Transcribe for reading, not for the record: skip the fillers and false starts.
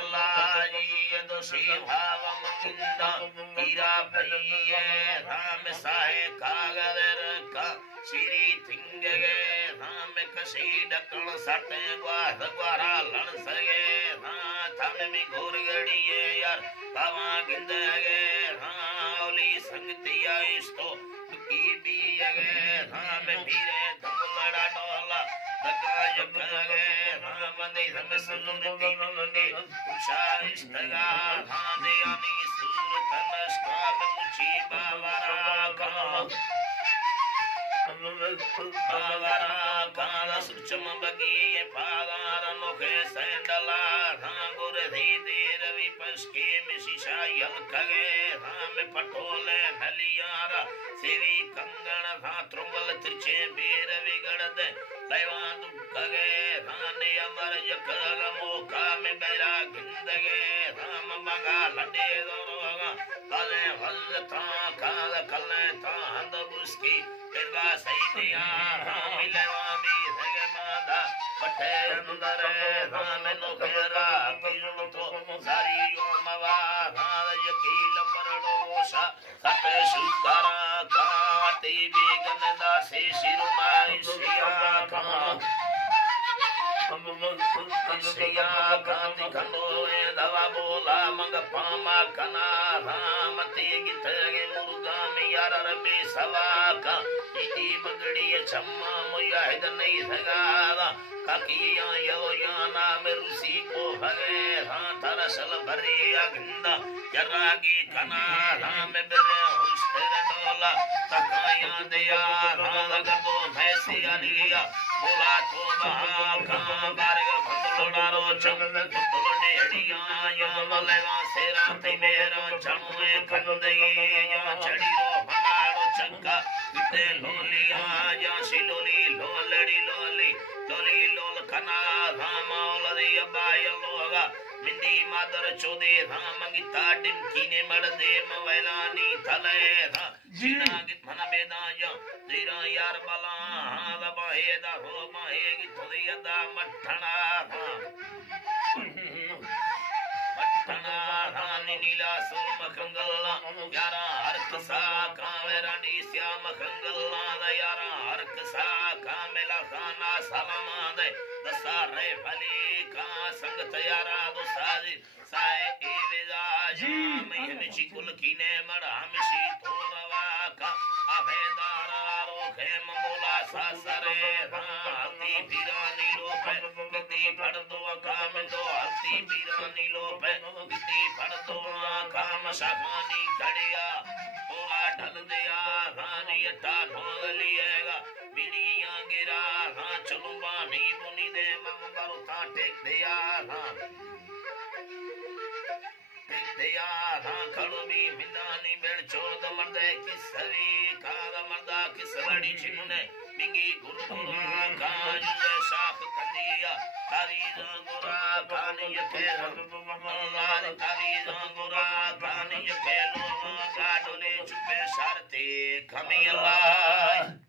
अल्लाह दोषी भाव मंदा हीरा भैये राम साहे कागर का श्री थिंगे राम कसी डकण सटे ग्वार ग्वारा लण सगे हाँ थम में घोर गड़िए यार बावा गिंदगे हाँ ओली संगति आइस्तो की बीगे राम भीरे धुलड़ा डोला दगा यगे राम ने हम सुनती मंदे उषा इस्तगा हाँ दे आनी सूर तनस का मुची बावरा का बावरा का सुचम बगी पादार नोखे सैंडला रांगुर धी रवि पस्के में शीशा यल कगे राम पटोले नलियारा सेवी कंगण धा त्रुंगल त्रिचे बेर विगड़द दैवान दुखगे राने अमर यकग मोका में बैरा गिंदगे राम बगा लडे दोरोगा काले वल्लता काल कले ता हंद बुस्की पेरवा सैनिया राम मिलवा भी धगे मादा पटे अंदरे राम नोखेरा पीरुल तो सारी योमवा राम यकील मरडो गोशा सटे शुकारा काटी बेगन दासे शिरुमाई सिया कहा सिया कांति खंडोए दवा बोला मंग पामा कना राम तेगी तगे मुर्गा में यार रबे सवा का इती बगड़ी छम्मा मोया हिद नहीं सगादा काकिया यो याना में रुसी को भगे हाँ तरसल भरे अगंदा जरागी कना राम बिरे हुस्ते डोला तकाया दिया राम गदो भैसी अलिया बोला तो बहा का बारग भंडोड़ा रो चंद तुलने हड़िया या मलेवा सेरा ते मेरा चमुए कंदे या चढ़ी रो भंडारो चक्का इते लोलिया या सिलोली लोलड़ी लोली लोली लोल कना राम ओलदी अबाय लोगा मिंदी मादर चोदे राम गीता डिमकी ने मड़ दे मवैलानी थले रा जीना गित मन बेदाया तेरा यार बला दबाए दा हो माए गी थोड़ी अदा मठना मठना रानी नीला सोम कंगला यारा हरक सा कावेरानी श्याम कंगला दा यारा हरक सा कामेला खाना सलामा दे दसा रे भली का संग तयारा दो साजी साए ए विदाज मैं मिची कुल कीने मड़ा मिशी तोरवा का अभेदारा रोखे मंगोला सासरे हाती बिरानी लोपे गति फड़ दो काम दो हाती बिरानी लोपे गति फड़ दो काम शाखानी खड़िया तोरा ढल दिया रानी अटा ढोल लिएगा मिलिया गिरा हाँ चलूंगा नहीं बुनी दे मंगरू था टेक दिया हाँ दिया हाँ खड़ो भी मिलानी बेड़ चोद मर्दे किसरी काद मर्दा किसड़ी चिन्ने बिंगी गुरु काज शाख कंदिया तारी रंगुरा कानी यके अल्लाह तारी रंगुरा कानी यके लो गाडोले चुपे शारते खमी अल्लाह